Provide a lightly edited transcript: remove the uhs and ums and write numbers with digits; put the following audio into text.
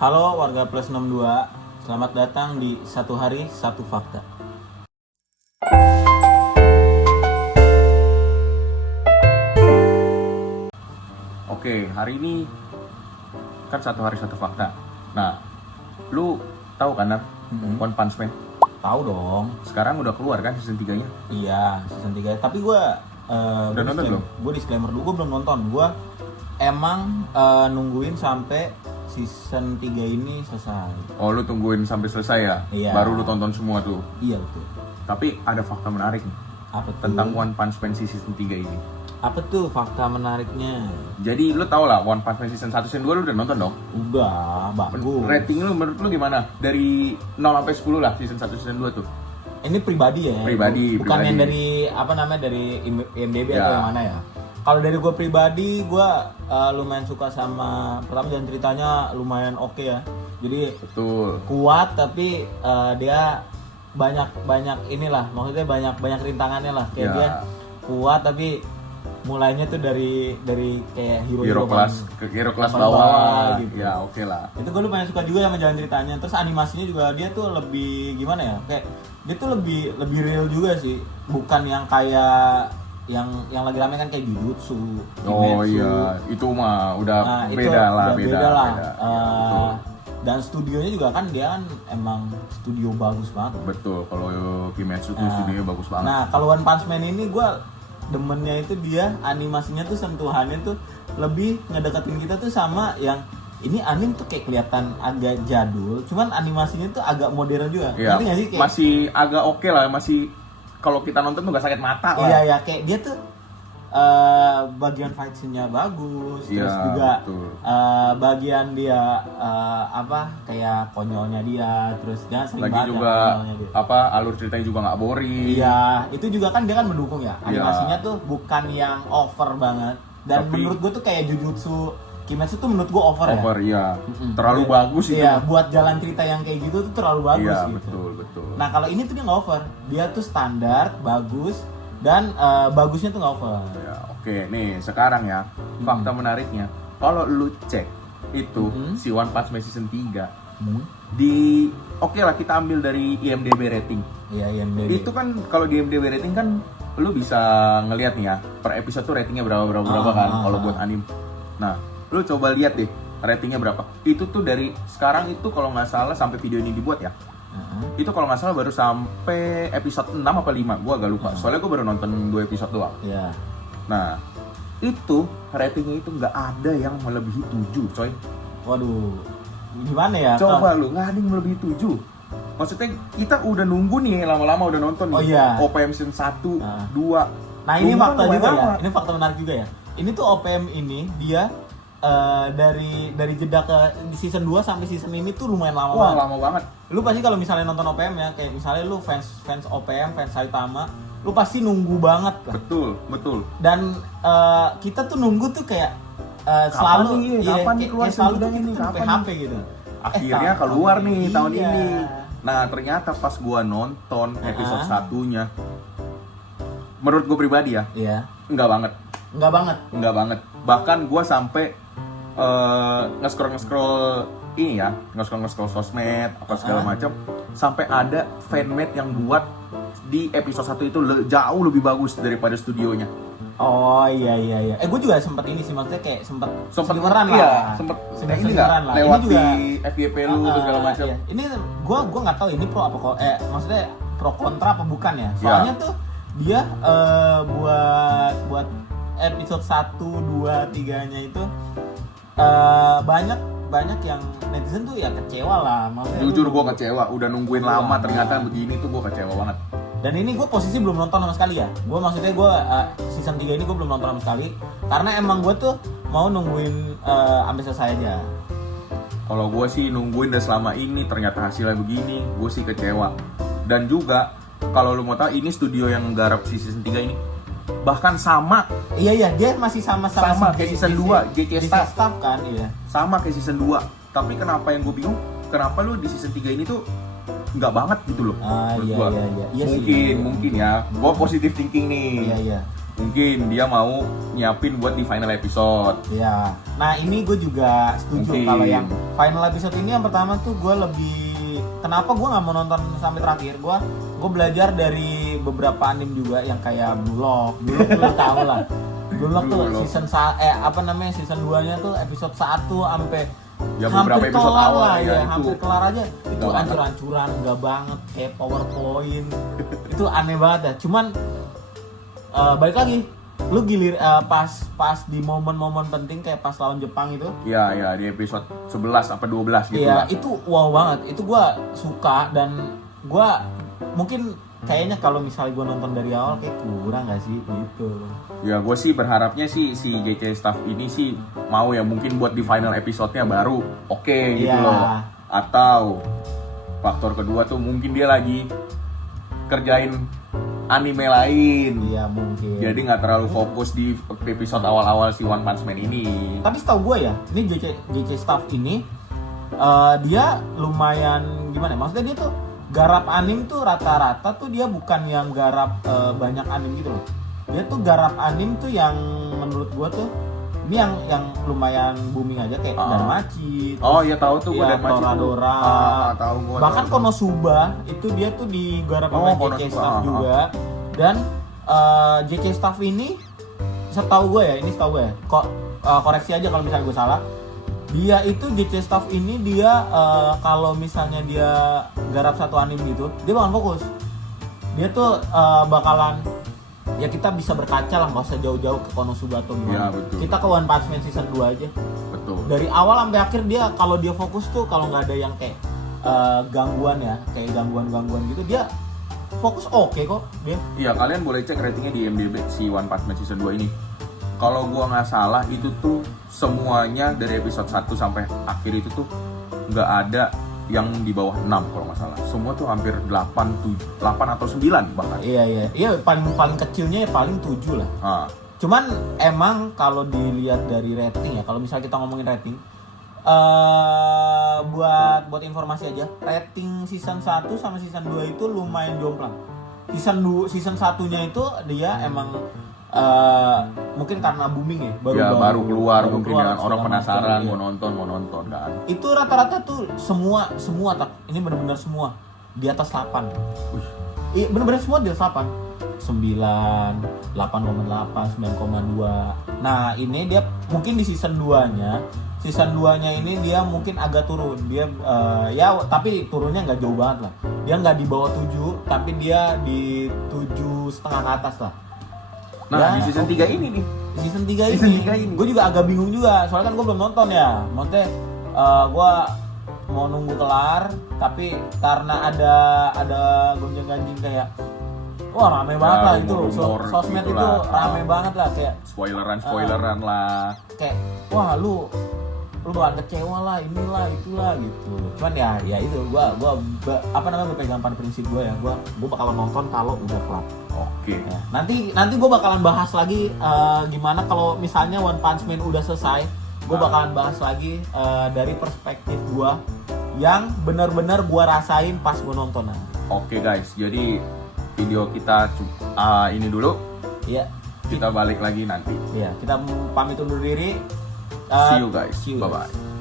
Halo warga plus 62, selamat datang di Satu Hari Satu Fakta. Oke, hari ini kan satu hari satu fakta. Nah, lu tahu kan Nar? One Punch Man? Tahu dong. Sekarang udah keluar kan season 3-nya? Iya, season 3. Tapi gue Udah nonton belum? Gue disclaimer dulu, gue belum nonton. Gue emang nungguin sampai season 3 ini selesai. Oh, lu tungguin sampai selesai ya? Iya. Baru lu tonton semua tuh. Iya betul. Tapi ada fakta menarik nih Apa tuh? tentang One Punch Man season 3 ini. Apa tuh fakta menariknya? Jadi lu tau lah One Punch Man season 1 season 2 lu udah nonton dong? Udah, bagus. Rating lu menurut lu gimana? Dari 0 sampai 10 lah season 1 season 2 tuh. Ini pribadi ya? Pribadi, Bukan pribadi. yang dari, apa namanya, dari IMDb Ya. atau yang mana ya? Kalau dari gue pribadi, gue lumayan suka sama, pertama jalan ceritanya lumayan oke ya. Jadi Betul. kuat tapi dia banyak inilah, maksudnya banyak rintangannya lah. Kayak Ya. dia kuat tapi mulainya tuh dari kayak Hero kelas paling bawah gitu. Ya oke lah. Itu gue lumayan suka juga sama jalan ceritanya. Terus animasinya juga dia tuh lebih gimana ya? Kayak dia tuh lebih real juga sih. Bukan yang kayak yang lagi rame kan kayak Jujutsu, Oh Kimetsu. iya, itu mah udah Nah, itu beda lah. udah beda lah. Beda. Ya, betul. Dan studionya juga kan dia kan emang studio bagus banget. Betul, kalau Kimetsu tuh Nah. studionya bagus banget. Nah, kalau One Punch Man ini gue demennya itu dia animasinya tuh sentuhannya tuh lebih ngedeketin kita tuh sama yang ini anime tuh kayak kelihatan agak jadul, cuman animasinya tuh agak modern juga. Iya, Ngerti nggak sih? Kayak, masih agak oke lah, masih kalau kita nonton tuh gak sakit mata lah. iya ya, kayak dia tuh bagian fight scene-nya bagus, Iya, terus juga betul. bagian dia apa kayak konyolnya dia, terus dia sering Lagi banget juga ya konyolnya dia. apa alur ceritanya juga nggak boring. Iya, itu juga kan dia kan mendukung ya. Animasinya tuh bukan yang over banget. Dan Tapi- menurut gue tuh kayak Jujutsu Kimetsu tuh menurut gue over ya. Over iya. Mm-mm. Terlalu Iya. bagus itu. Iya, buat jalan cerita yang kayak gitu tuh terlalu bagus Iya, gitu. betul. Nah, kalau ini tuh dia nggak over. Dia tuh standar, bagus, dan bagusnya tuh nggak over. Ya, oke, nih sekarang ya fakta menariknya. Kalau lu cek itu si One Punch Man season 3 di oke lah kita ambil dari IMDb rating. Iya, iya. Itu kan kalau di IMDb rating kan lu bisa ngelihat nih ya per episode tuh ratingnya berapa kan kalau buat anime. Nah, lu coba lihat deh ratingnya berapa. Itu tuh dari sekarang itu kalau nggak salah sampai video ini dibuat ya. Itu kalau nggak salah baru sampai episode 6 apa 5, gua agak lupa. Soalnya gua baru nonton 2 episode doang. Iya. Nah, itu ratingnya itu nggak ada yang melebihi 7, coy. Waduh. Gimana ya? Coba lu, nggak ada yang melebihi 7. Maksudnya kita udah nunggu nih lama-lama udah nonton nih. Oh, iya. OPM season 1, Nah. 2. Nah, ini Nunggu fakta kan juga ya. lama. Ini fakta menarik juga ya. Ini tuh OPM ini dia dari jeda ke di season 2 sampai season ini tuh lumayan lama Wah, banget. lama banget. Lu pasti kalau misalnya nonton OPM ya, kayak misalnya lu fans OPM, fans Saitama, lu pasti nunggu banget lah. Betul. Dan kita tuh nunggu tuh kayak selalu Kapan nih keluar kayak selalu tuh season 3 kita ini? tuh Kapan PHP gitu. Akhirnya keluar nih tahun iya. ini. Nah, ternyata pas gua nonton episode satunya, menurut gua pribadi ya, Iya. enggak banget. Enggak banget. Bahkan gua sampai nge-scroll ini ya, nge-scroll sosmed apa segala macam, sampai ada fanmade yang buat di episode 1 itu jauh lebih bagus daripada studionya. Oh iya. Gue juga sempet ini sih, maksudnya kayak sempet Seliweran lah. iya, sempet Sempet ini nggak seliweran lah. lewat Ini juga di FYP lu terus segala macam. iya. Ini gue nggak tahu ini pro apa kok maksudnya pro kontra apa bukan ya. Soalnya tuh dia buat episode 1, 2, 3-nya itu banyak yang netizen tuh ya kecewa lah. Maksudnya Jujur lu- gue kecewa, udah nungguin Iya. lama ternyata begini tuh gue kecewa banget. Dan ini gue posisi belum nonton sama sekali ya. Gue maksudnya season 3 ini gue belum nonton sama sekali. Karena emang gue tuh mau nungguin sampai selesai aja. Kalau gue sih nungguin dan selama ini ternyata hasilnya begini, gue sih kecewa. Dan juga kalau lu mau tahu ini studio yang garap si season 3 ini bahkan sama Iya, dia masih sama kayak season 2 GC Staff. Staff kan, iya. Sama kayak season 2. Tapi kenapa yang gue bingung, kenapa lu di season 3 ini tuh nggak banget gitu loh. Menurut Iya, gua. iya sih. Mungkin ya. Gue positive thinking nih. Iya. Mungkin dia mau nyiapin buat di final episode. Iya. Nah, ini gue juga setuju Mungkin. kalau yang final episode ini yang pertama tuh gue lebih, kenapa gue nggak mau nonton sampai terakhir, gue belajar dari beberapa anime juga yang kayak Blue Lock lu tau lah. Blue Lock tuh season 2-nya tuh episode 1 sampai Ya, hampir beberapa episode kelar awal lah ya, ya, itu hampir kelar aja. Itu banget. ancur-ancuran, enggak banget kayak PowerPoint. Itu aneh banget ya. Cuman balik lagi, lu gilir pas di momen-momen penting kayak pas lawan Jepang itu. Iya, di episode 11 apa 12 gitu Iya, lah. itu wow banget. Itu gua suka dan gua mungkin kayaknya kalau misalnya gua nonton dari awal kayak kurang gak sih gitu. Ya gue sih berharapnya sih si JK Staff ini sih mau ya mungkin buat di final episode-nya baru oke gitu Iya. loh. Atau faktor kedua tuh mungkin dia lagi kerjain anime lain. Iya mungkin. Jadi nggak terlalu fokus di episode awal-awal si One Punch Man ini. Tapi setahu gue ya, ini JK Staff ini dia lumayan gimana ya? Maksudnya dia tuh garap anime tuh rata-rata tuh dia bukan yang garap banyak anime gitu loh. Dia tuh garap anime tuh yang menurut gue tuh ini yang lumayan booming aja kayak Danmachi. Oh iya tahu tuh gue ya, Danmachi tuh. Toradora. Tahu gue. Bahkan Konosuba itu dia tuh digarap sama JK Konosuba, Staff juga. Dan JK Staff ini setahu gue ya, ini setahu gue ya. Koreksi aja kalau misalnya gue salah. Dia itu JK Staff ini dia kalau misalnya dia garap satu anime gitu, dia bakal fokus. Dia tuh bakalan ya kita bisa berkaca lah, nggak usah jauh-jauh ke Konosuba atau gimana. Ya, betul. Kita ke One Punch Man season 2 aja. Betul. Dari awal sampai akhir dia kalau dia fokus tuh kalau nggak ada yang kayak gangguan ya, kayak gangguan gitu dia fokus oke kok dia. Iya, kalian boleh cek ratingnya di IMDb si One Punch Man season 2 ini. Kalau gua nggak salah itu tuh semuanya dari episode 1 sampai akhir itu tuh nggak ada yang di bawah 6 kalau nggak salah. Semua tuh hampir 8 atau 9 bahkan. Iya paling kecilnya ya paling 7 lah. Ah, Cuman emang kalau dilihat dari rating ya, kalau misalnya kita ngomongin rating, buat informasi aja, rating season 1 sama season 2 itu lumayan jomplang. Season 1-nya itu dia emang mungkin karena booming ya, baru keluar baru mungkin keluar, dengan orang segala penasaran macam, mau iya. nonton kan. Itu rata-rata tuh semua tak, ini benar-benar semua di atas 8. Iya benar-benar semua di atas 8. 9, 8,8, 9,2. Nah ini dia mungkin di season 2-nya ini dia mungkin agak turun. Dia ya tapi turunnya nggak jauh banget lah. Dia nggak di bawah 7, tapi dia di 7,5 ke atas lah. Nah, Ya, di season 3 ini nih. Season 3 Season ini, 3 ini. gue juga agak bingung juga. Soalnya kan gue belum nonton ya. Maksudnya gue mau nunggu kelar, tapi karena ada gonjang-ganjing kayak wah rame banget lah itu, rumor-rumor sosmed gitu itu lah. rame banget lah kayak Spoileran lah. kayak wah lu bakal kecewa lah inilah itulah gitu. Cuman ya itu gua berpegang pada prinsip gua ya, gua bakalan nonton kalau udah kelar. Oke. Ya, nanti gua bakalan bahas lagi gimana kalau misalnya One Punch Man udah selesai. Gua bakalan bahas lagi dari perspektif gua yang benar-benar gua rasain pas gua nonton nanti. Oke guys, jadi video kita ini dulu. Iya. Kita balik lagi nanti. Iya, kita pamit undur diri. See you guys. See you Bye guys. bye.